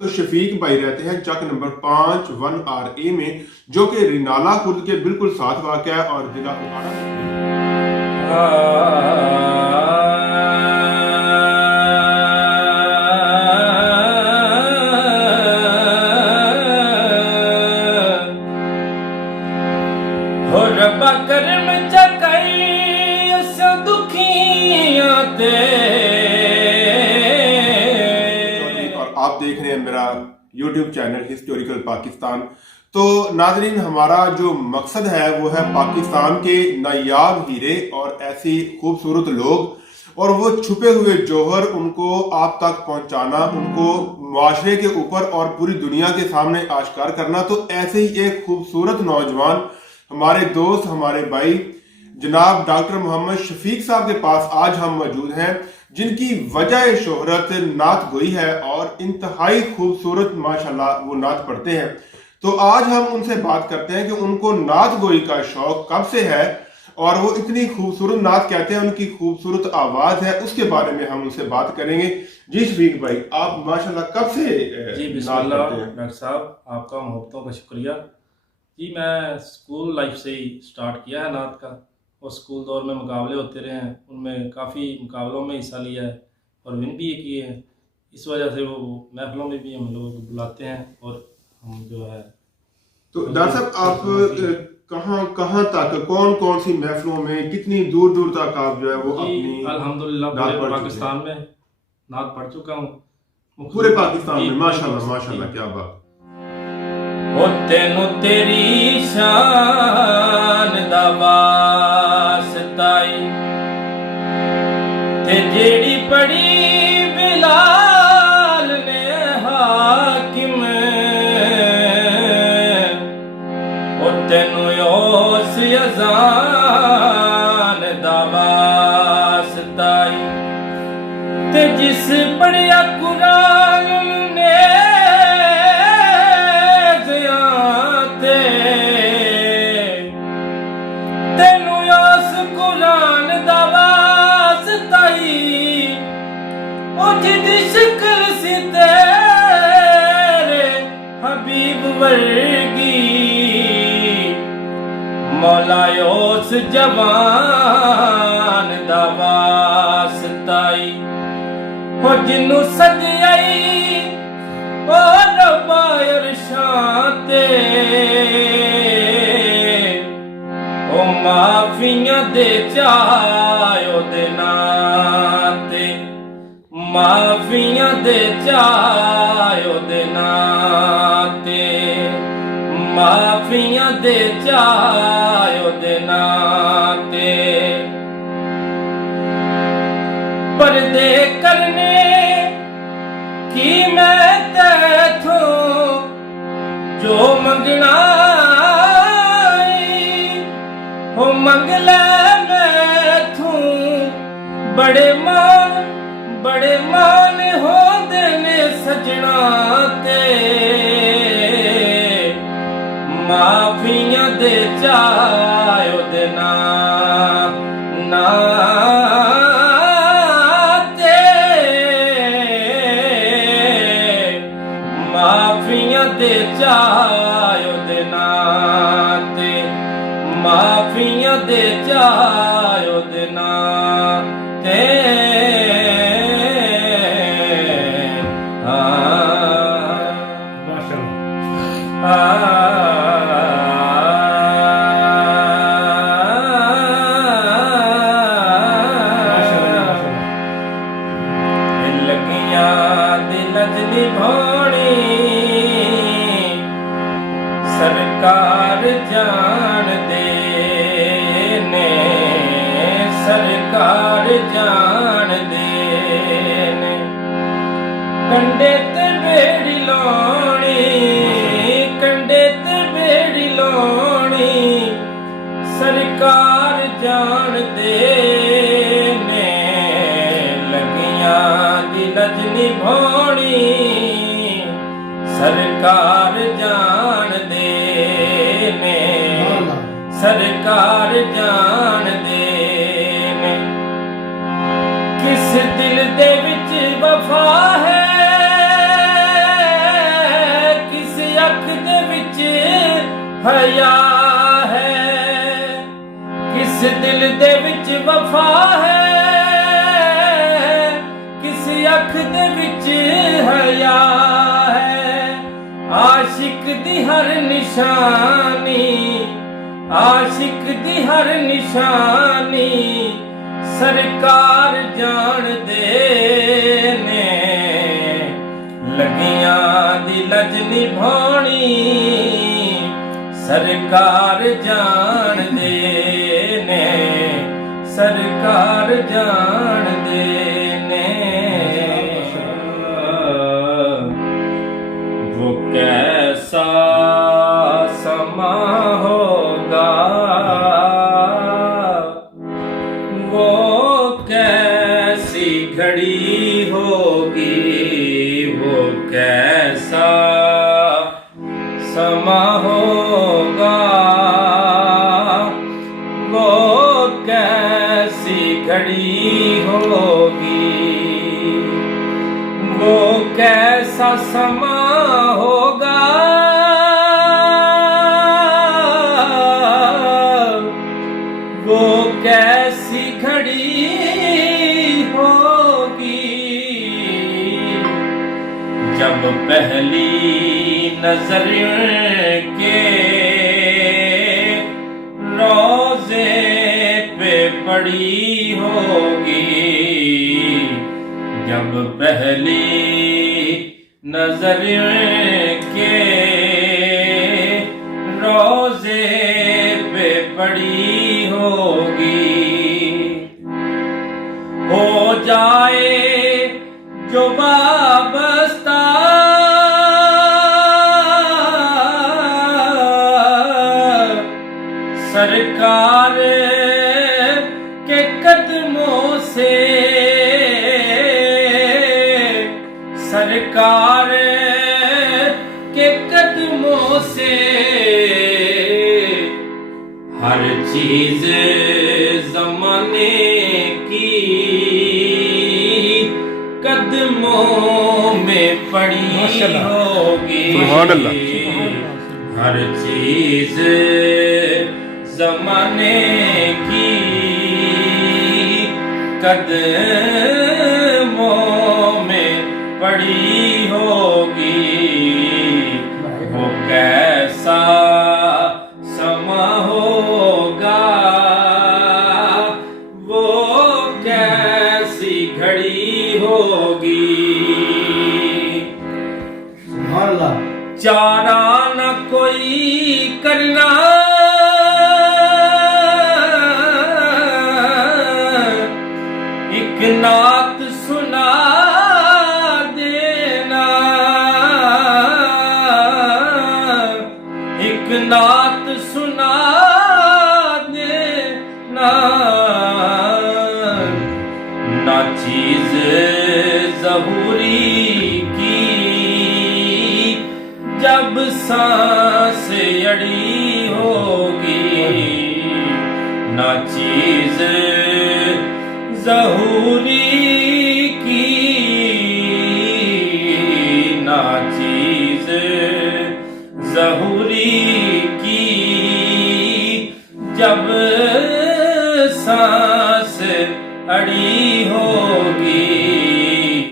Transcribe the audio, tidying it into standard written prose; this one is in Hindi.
तो शफीक भाई रहते हैं चक नंबर 5 1RA में, जो कि रिनाला खुर्द के बिल्कुल साथ वाक़ है और जिला हो रब्बा करम चकई अस दुखियां ते। और आप देख रहे हैं मेरा YouTube चैनल हिस्टोरिकल पाकिस्तान। तो नाजरीन, हमारा जो मकसद है वो है पाकिस्तान के नायाब हीरे और ऐसी खूबसूरत लोग और वो छुपे हुए जौहर, उनको आप तक पहुंचाना, उनको माशरे के ऊपर और पूरी दुनिया के सामने आश्कार करना। तो ऐसे ही एक खूबसूरत नौजवान, हमारे दोस्त, हमारे भाई जनाब डॉक्टर मोहम्मद शफीक साहब के पास आज हम मौजूद हैं, जिनकी वजह शोहरत नात गोई है और इंतहाई खूबसूरत माशाल्लाह वो नात पढ़ते हैं। तो आज हम उनसे बात करते हैं कि उनको नात गोई का शौक कब से है और वो इतनी खूबसूरत नात कहते हैं, उनकी खूबसूरत आवाज है, उसके बारे में हम उनसे बात करेंगे। जी शफीक भाई, आप माशाल्लाह कब से जी नात पढ़ते हैं? डॉक्टर साहब, आपका मोहब्बतों का शुक्रिया जी। मैं स्कूल लाइफ से ही स्टार्ट किया है नात का, और स्कूल दौर में मुकाबले होते रहे हैं, उनमें काफ़ी मुकाबलों में हिस्सा लिया है और विन भी किए हैं। इस वजह से वो महफिलों में भी हम लोगों को बुलाते हैं और हम जो है। तो डॉक्टर साहब, आप कहाँ तक, कौन कौन सी महफिलों में, कितनी दूर दूर तक आप जो है वो अपनी अल्हम्दुलिल्लाह नात पूरे पढ़ चुके पाकिस्तान में नात पढ़ चुका हूँ। हैं? पूरे पाकिस्तान में? माशाल्लाह माशाल्लाह, क्या बात। हो तेनू तेरी शान दा वास्ताई ते जेड़ी पड़ी बिलाल ने हाकिम, हो तेनू उस अज़ान दा वास्ताई ते जिस पढ़िया कुरान ने तेनू उस कुरान दा वास्ताई, ओ जिदी शिकल सी तेरे हबीब वर्गी, मौला उस जवान दा वास्ताई, हो जिन्नू सजाई ओ रब्बा अरशां ते, ओ माफियां दे चायो दे नाते, माफियां दे चायो दे नाते, माफियां दे चायो दे नाते। पर्दे करने की मैं तैथों जो मंगना हो मंग ले मैथों, बड़े मान हो देने सजना ते, माफियां दे चायो दे नाते, माफियां दे चायो दे नाते, माफियां दे चायो दे नाते। सरकार जान दे ने, सरकार जान दे ने, कंडे ते बेड़ी लानी, कंडे ते बेड़ी लानी, सरकार जान दे ने, लगियां दी लज निभानी, सरकार जान दे ने, सरकार जान दे ने। किस दिल दे विच वफा है हया है, किस दिल दे विच वफा है, किस अख दे विच हया है। आशिक दी हर निशानी, आशिक दी हर निशानी सरकार जान दे ने। लगियां दी लज निभानी सरकार जान दे ने, सरकार जान दे ने। वो कैसा समा होगा, वो कैसी घड़ी होगी, वो कैसा समा होगा, वो कैसी घड़ी होगी, वो कैसा समा होगा, वो कैसी घड़ी होगी। जब पहली नजर के रोजे पे पड़ी होगी, जब पहली नजर के रोजे पे पड़ी होगी। हो जाए जो वाबस्ता सरकार के कदमों से, सरकार के कदमों से हर चीज ज़माने की कदमों में पड़ी होगी। सुभान अल्लाह। हर चीज ज़माने की कदमों में पड़ी होगी। वो कैसा समा होगा, वो कैसी घड़ी होगी। चारा न कोई करना, एक नात सुना देना, एक नात सुना देना। ना चीज ज़रूरी की जब सांस अड़ी होगी, ना चीज ज़रूरी की, ना चीज ज़रूरी की जब सांस अड़ी होगी।